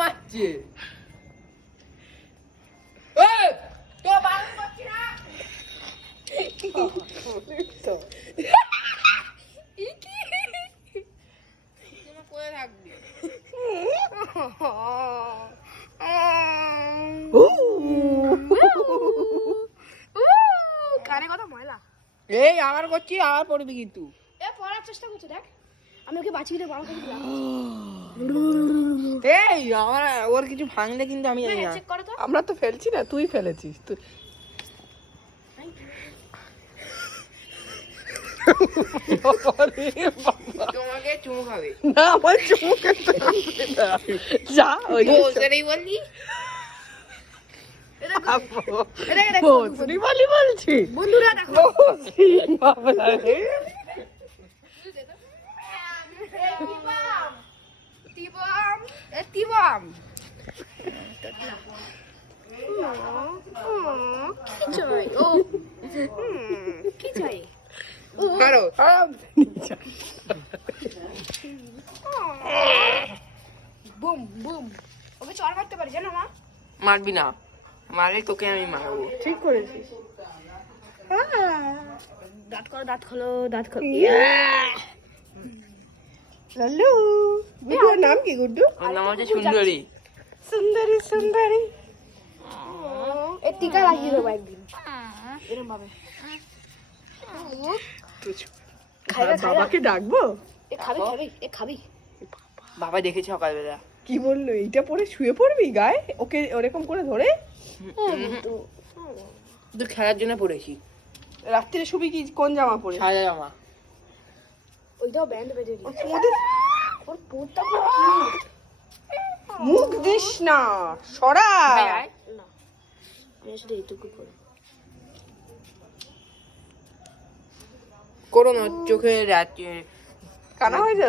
মারছে। তো বারণ করছি না। কোথায় থাকবি? কানে কথা ময়লা। এই আবার করছি, আবার পড়বি কিন্তু। এ পড়ার চেষ্টা করছে দেখ, আমি ওকে বাঁচিয়ে দিয়ে বারণ করে দিলাম। এই আমার ওর কিছু ভাঙলে কিন্তু আমি জানি না। চেক করো তো। আমরা তো ফেলছি না, তুই ফেলেছিস। তুই তোমাকে চুমু খাবে। না, আমার চুমু খেতে হবে না। যা ওই ওদেরই বললি। ভোসরি বলি বলছি। বন্ধুরা দেখো, বাবা রে। টিবাম এ টিবাম কি চাই ও কি চাই কারো বুম বুম ওকে চড় মারতে পারি জানো মা? মারবি না, মারলে তোকে আমি মারবো। ঠিক করেছিস। দাঁত করো, দাঁত খোলো, দাঁত খোলো। লাল্লু, গুড্ডুর নাম কি গুড্ডু? ওর নাম হচ্ছে সুন্দরী। সুন্দরী সুন্দরী। এ টিকা লাগিয়ে দেবো একদিন এরকম ভাবে। খাইবে, খাইবে। বাবাকে ডাকবো? এ খাবি, খাবি, এ খাবি। বাবা দেখেছি সকালবেলা। কি বললো? এইটা পরে শুয়ে পড়বি গায়ে? ওকে ওরকম করে ধরে? তো খেলার জন্য পড়েছি। রাত্রিরে শুবি কি কোন জামা পরে? সাদা জামা। ওইটাও ব্যান্ড বেঁধে দিই। ওর পোটটা খুব মুখ দিস না, সরা। না, আমি আসলে এইটুকু করি। করো না, চোখে রাত কানা হয়ে যাবে।